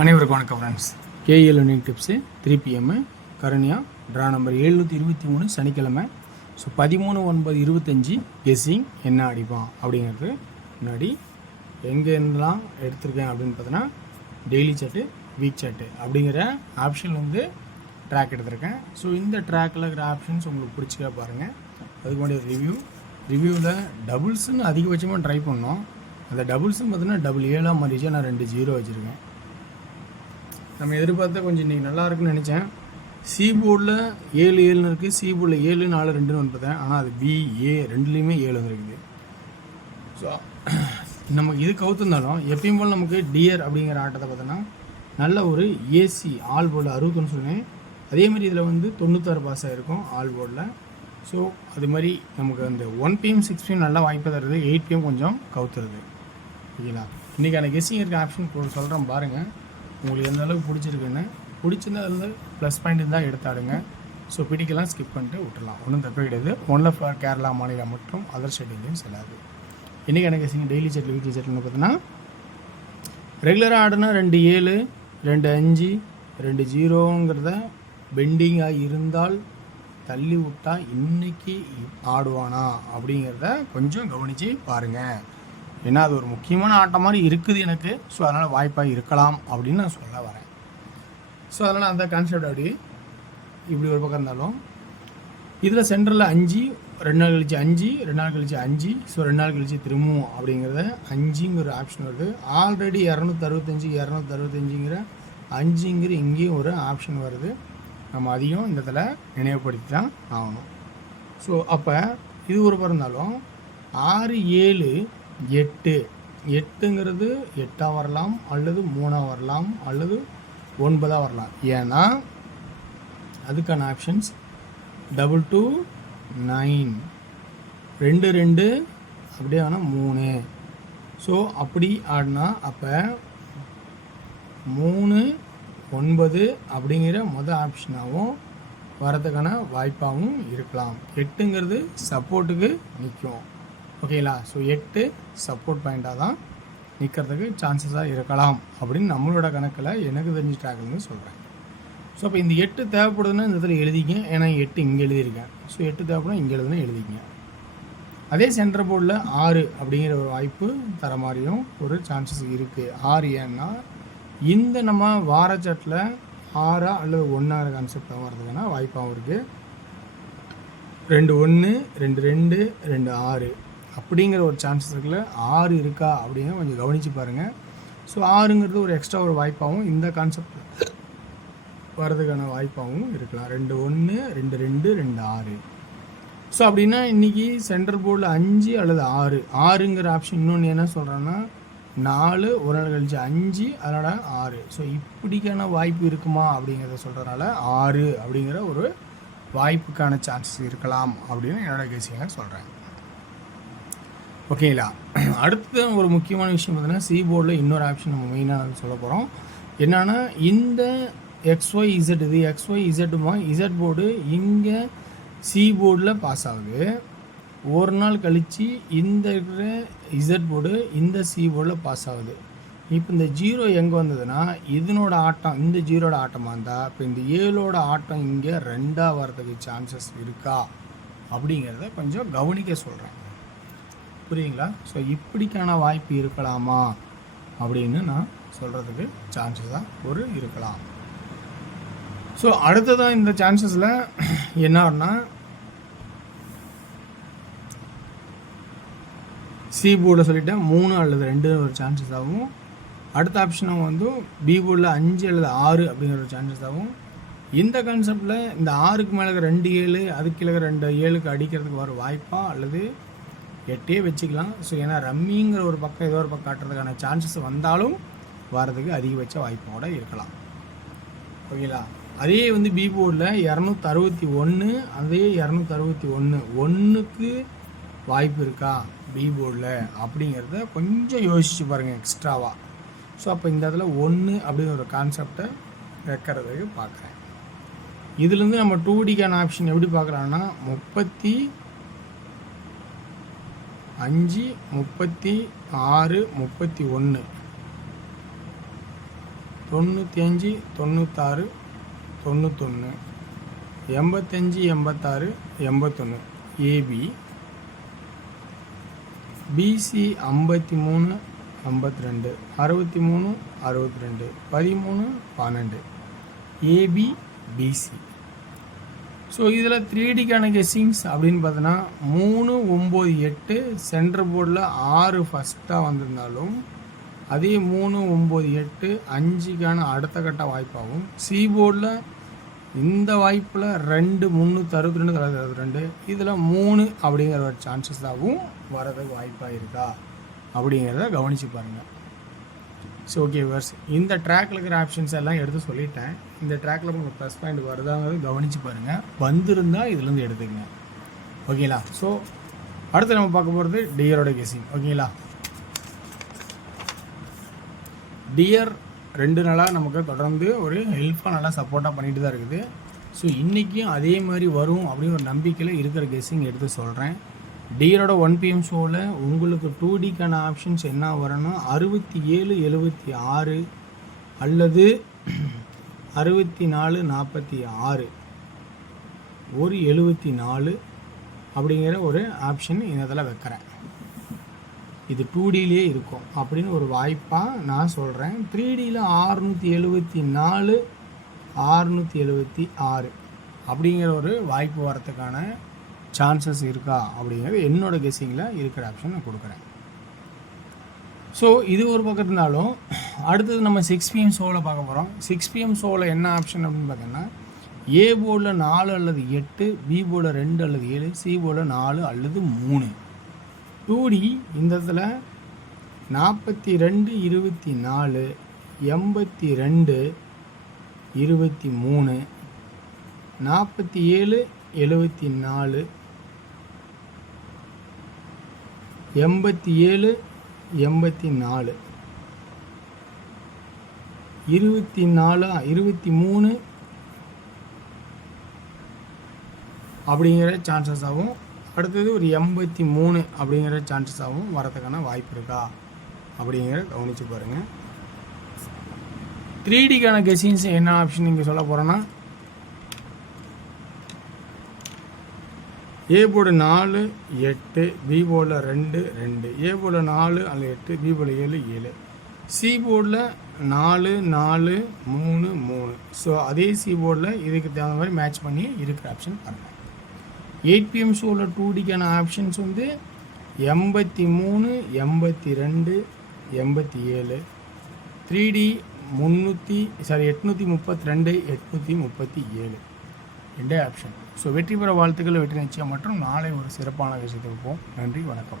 அனைவருக்கும் வணக்கம் friends. KL learning tips 3 PM Karunya draw number 723 சனிக்கிழமை. ஸோ 13/9/25 கெஸ்ஸிங் என்ன அடிப்பான் அப்படிங்கிறது முன்னாடி எங்கேருந்துலாம் எடுத்திருக்கேன் அப்படின்னு பார்த்தோன்னா டெய்லி சாட்டு வீக் சாட்டு அப்படிங்கிற ஆப்ஷன் வந்து ட்ராக் எடுத்திருக்கேன். ஸோ இந்த ட்ராக்கில் இருக்கிற ஆப்ஷன்ஸ் உங்களுக்கு பிடிச்சிக்கா பாருங்கள். அதுக்கு முன்னாடி ரிவ்யூவில் டபுள்ஸுன்னு அதிகபட்சமாக ட்ரை பண்ணோம். அந்த டபுள்ஸுன்னு பார்த்தீங்கன்னா 7 மாறிச்சு. நான் 2 0 வச்சுருக்கேன். நம்ம எதிர்பார்த்தா கொஞ்சம் இன்றைக்கி நல்லா இருக்குன்னு நினச்சேன். சி போர்டில் 7 இருக்குது, சி போர்டில் 7 4 2 பார்த்தேன். ஆனால் அது BA ரெண்டுலேயுமே 7 வந்துருக்குது. ஸோ நமக்கு இது கவுத்துருந்தாலும் எப்பயும் போல் நமக்கு டியர் அப்படிங்கிற ஆட்டத்தை பார்த்தோன்னா நல்ல ஒரு ஏசி ஆல் போர்டில் 61 சொன்னேன். அதேமாதிரி இதில் வந்து 96 பாஸ் ஆகிருக்கும் ஆல் போர்டில். ஸோ அது மாதிரி நமக்கு அந்த 1 PM 6 PM நல்லா வாய்ப்பு தருது, 8 PM கொஞ்சம் கவுத்துருது. ஓகேங்களா? இன்றைக்கான கெஸ்ஸிங் இருக்க ஆப்ஷன் சொல்கிறேன் பாருங்கள். உங்களுக்கு எந்த அளவுக்கு பிடிச்சிருக்குன்னு. பிடிச்சிருந்தா அதில் ப்ளஸ் பாயிண்ட் இருந்தால் எடுத்தாடுங்க. ஸோ பிடிக்கலாம் ஸ்கிப் பண்ணிட்டு விட்டுலாம், ஒன்றும் தப்பே கிடையாது. ஒன்ல ஃபார் கேரளா மாநிலம் மற்றும் அதர் ஸ்டேட் எங்கேயும் செல்லாது. இன்றைக்கி எனக்கு கெஸ்ஸிங் டெய்லி செட்டில் வீக்லி செட்டில்னு பார்த்தீங்கன்னா ரெகுலராக ஆடுனா 2 7 2 5 2 0ங்கிறத பெண்டிங்காக இருந்தால் தள்ளி விட்டால் இன்றைக்கி ஆடுவானா அப்படிங்கிறத கொஞ்சம் கவனித்து பாருங்கள். ஏன்னா அது ஒரு முக்கியமான ஆட்டம் மாதிரி இருக்குது எனக்கு. ஸோ அதனால் வாய்ப்பாக இருக்கலாம் அப்படின்னு நான் சொல்ல வரேன். ஸோ அதனால் அந்த கான்செப்ட் அப்படி இப்படி ஒரு பக்கம் இருந்தாலும் இதில் சென்டரில் 5 2 நாள் கழிச்சு 5 2 நாள் கழிச்சு 5 ஸோ 2 நாள் கழிச்சு திரும்பவும் அப்படிங்கிறத 5ங்கிற ஆப்ஷன் வருது. ஆல்ரெடி 265 265ங்கிற 5ங்கிற இங்கேயும் ஒரு ஆப்ஷன் வருது. நம்ம அதையும் இந்த இடத்துல நினைவுபடுத்தி தான் ஆகணும். ஸோ அப்போ இது ஒரு பக்கம் இருந்தாலும் 6 7 8 8ங்கிறது 8ஆக வரலாம், அல்லது 3ஆக வரலாம், அல்லது 9ஆக வரலாம். ஏன்னா அதுக்கான ஆப்ஷன்ஸ் 2 2 9 2 2 அப்படியே ஆனால் 3. ஸோ அப்படி ஆடினா அப்போ 3 9 அப்படிங்கிற ஆப்ஷனாகவும் வரதுக்கான வாய்ப்பாகவும் இருக்கலாம். 8ங்கிறது சப்போர்ட்டுக்கு நிற்கும். ஓகேங்களா? ஸோ 8 சப்போர்ட் பாயிண்ட்டாக தான் நிற்கிறதுக்கு சான்சஸாக இருக்கலாம் அப்படின்னு நம்மளோட கணக்கில் எனக்கு தெரிஞ்ச ட்ராக்லேருந்து சொல்கிறேன். ஸோ அப்போ இந்த 8 தேவைப்படுதுன்னா இந்த இடத்துல எழுதிக்கங்க. ஏன்னா 8 இங்கே எழுதியிருக்கேன். ஸோ 8 தேவைப்படும் இங்கே எழுதுனா எழுதிக்கங்க. அதே சென்டர் போர்டில் 6 அப்படிங்கிற ஒரு வாய்ப்பு தர மாதிரியும் ஒரு சான்சஸ் இருக்குது. 6 ஏன்னா இந்த நம்ம வாரச்சாட்டில் 6 அல்லது 1 கான்செப்டாக வர்றதுக்கான வாய்ப்பாகவும் இருக்குது. 2 1 2 2 2 6 அப்படிங்கிற ஒரு சான்சஸ் இருக்குல்ல. 6 இருக்கா அப்படிங்கிற கொஞ்சம் கவனித்து பாருங்கள். ஸோ 6ங்கிறது ஒரு எக்ஸ்ட்ரா ஒரு வாய்ப்பாகவும் இந்த கான்செப்ட் வர்றதுக்கான வாய்ப்பாகவும் இருக்கலாம். 2 1 2 2 2 6. ஸோ அப்படின்னா இன்றைக்கி சென்டர் போர்டில் 5 அல்லது 6ங்கிற ஆப்ஷன். இன்னொன்று என்ன சொல்கிறேன்னா 4 ஒரு நாள் கழிச்சு 5 அதனால் 6. ஸோ இப்படிக்கான வாய்ப்பு இருக்குமா அப்படிங்கிறத சொல்கிறதுனால 6 அப்படிங்கிற ஒரு வாய்ப்புக்கான சான்சஸ் இருக்கலாம் அப்படின்னு என்னோட கேசிங்க சொல்கிறேன். ஓகேங்களா? அடுத்த ஒரு முக்கியமான விஷயம் பார்த்தீங்கன்னா சி போர்டில் இன்னொரு ஆப்ஷன் நம்ம மெயினாக சொல்ல போகிறோம். என்னென்னா இந்த XYZ இது XYZமா இசட் போர்டு இங்கே சி போர்டில் பாஸ் ஆகுது. ஒரு நாள் கழித்து இந்த இருக்கிற இசட் போர்டு இந்த சி போர்டில் பாஸ் ஆகுது. இப்போ இந்த 0 எங்கே வந்ததுன்னா இதனோட ஆட்டம் இந்த 0ோட ஆட்டமாக இருந்தால் இப்போ இந்த 7ஓட ஆட்டம் இங்கே 2ஆக வரதுக்கு சான்சஸ் இருக்கா அப்படிங்கிறத கொஞ்சம் கவனிக்க சொல்கிறேன். புரியுங்களா? ஸோ இப்படிக்கான வாய்ப்பு இருக்கலாமா அப்படின்னு நான் சொல்கிறதுக்கு சான்சஸாக ஒரு இருக்கலாம். ஸோ அடுத்ததான் இந்த சான்சஸில் என்னன்னா சி போர்டில் சொல்லிட்டேன் 3 அல்லது 2 ஒரு சான்சஸ் ஆகும். அடுத்த ஆப்ஷனும் வந்து பி போர்டில் 5 அல்லது 6 அப்படிங்கிற ஒரு சான்சஸ் ஆகும். இந்த கான்செப்டில் இந்த 6க்கு மேலே 2 7 அதுக்கு கீழே 2 7க்கு அடிக்கிறதுக்கு வர வாய்ப்பா அல்லது 8 வச்சுக்கலாம். ஸோ ஏன்னா ரம்மிங்கிற ஒரு பக்கம் ஏதோ ஒரு பக்கம் காட்டுறதுக்கான சான்சஸ் வந்தாலும் வரதுக்கு அதிகபட்ச வாய்ப்போட இருக்கலாம். ஓகேங்களா? அதே வந்து பி போர்டில் 261 அதே 261 1க்கு வாய்ப்பு இருக்கா பி போர்டில் அப்படிங்கிறத கொஞ்சம் யோசிச்சு பாருங்கள் எக்ஸ்ட்ராவாக. ஸோ அப்போ இந்த இடத்துல 1 அப்படிங்கிற ஒரு கான்செப்டை வைக்கிறதுக்கு பார்க்குறேன். இதுலேருந்து நம்ம 2Dக்கான ஆப்ஷன் எப்படி பார்க்குறாங்கன்னா 35 36 31 95 96 91 85 86 81 AB, BC 53 52 63 62 13 12 AB BC. So இதில் 3Dக்கான கெஸ்ஸிங்ஸ் அப்படின்னு பார்த்தோன்னா 3 9 8 சென்டர் போர்டில் 6 ஃபஸ்ட்டாக வந்திருந்தாலும் அதே 3 9 8 5க்கான அடுத்த கட்ட வாய்ப்பாகவும், சி போர்டில் இந்த வாய்ப்பில் 2 362 362 இதில் 3 அப்படிங்கிற ஒரு சான்சஸாகவும் வரதுக்கு வாய்ப்பாக இருக்கா அப்படிங்கிறத கவனித்து பாருங்கள். ஸோ ஓகே வர்ஸ், இந்த ட்ராக்கில் இருக்கிற ஆப்ஷன்ஸ் எல்லாம் எடுத்து சொல்லிட்டேன். இந்த ட்ராக்கில் உங்களுக்கு ப்ளஸ் பாயிண்ட் வருதாங்கிறது கவனித்து பாருங்கள். வந்திருந்தால் இதுலேருந்து எடுத்துக்கங்க. ஓகேங்களா? ஸோ அடுத்து நம்ம பார்க்க போகிறது டியரோட கெஸ்ஸிங். ஓகேங்களா? டியர் 2 நாளாக நமக்கு தொடர்ந்து ஒரு ஹெல்ப்பாக நல்லா சப்போர்ட்டாக பண்ணிட்டு தான் இருக்குது. ஸோ இன்றைக்கும் அதே மாதிரி வரும் அப்படின்னு ஒரு நம்பிக்கையில் இருக்கிற கெஸ்ஸிங் எடுத்து சொல்கிறேன். டியரோட 1 PM ஷோவில் உங்களுக்கு 2Dக்கான ஆப்ஷன்ஸ் என்ன வரணும், 67 76 அல்லது 64 46 ஒரு 74 அப்படிங்கிற ஒரு ஆப்ஷன் இதில் வைக்கிறேன். இது 2Dலேயே இருக்கும் அப்படின்னு ஒரு வாய்ப்பாக நான் சொல்கிறேன். 3Dயில் 674 676 அப்படிங்கிற ஒரு வாய்ப்பு வரத்துக்கான சான்சஸ் இருக்கா அப்படிங்கிறது என்னோடய கெஸ்ஸிங்கில் இருக்கிற ஆப்ஷன் நான் கொடுக்குறேன். ஸோ இது ஒரு பக்கம் இருந்தாலும் அடுத்தது நம்ம 6 PM ஷோவில் பார்க்க போகிறோம். 6 PM ஷோவில் என்ன ஆப்ஷன் அப்படின்னு பார்த்தீங்கன்னா, ஏ போர்டில் 4 அல்லது 8, பி போர்டில் 2 அல்லது 7, சி போர்டில் 4 அல்லது 3. 2D இந்த இடத்துல 42 24 82 23 47 74 87 84 23 அப்படிங்கிற சான்சஸாகவும், அடுத்தது ஒரு 83 அப்படிங்கிற சான்சஸாகவும் வரதுக்கான வாய்ப்பு இருக்கா அப்படிங்கிற கவனித்து பாருங்கள். 3Dக்கான கெஸ்ஸிங்ஸ் என்ன ஆப்ஷன் இங்கே சொல்ல போகிறோன்னா, ஏ போர்டு 4 8, பி போர்டில் 2 2, ஏ போர்டில் 4 அல்லது 8, பி போர்டில் 7 7, சி போர்டில் 4 4 3 3. ஸோ அதே சி போர்டில் இதுக்கு தகுந்த மாதிரி மேட்ச் பண்ணி இருக்கிற ஆப்ஷன் பாருங்கள். 8 PM ஷோவில் 2Dக்கான ஆப்ஷன்ஸ் வந்து 83 82 87, 3D 832 837 ரெண்டே ஆப்ஷன். ஸோ வெற்றி பெற வாழ்த்துக்கள், வெற்றி நிச்சயம் மற்றும் நாளை ஒரு சிறப்பான விஷயத்தை வைப்போம். நன்றி, வணக்கம்.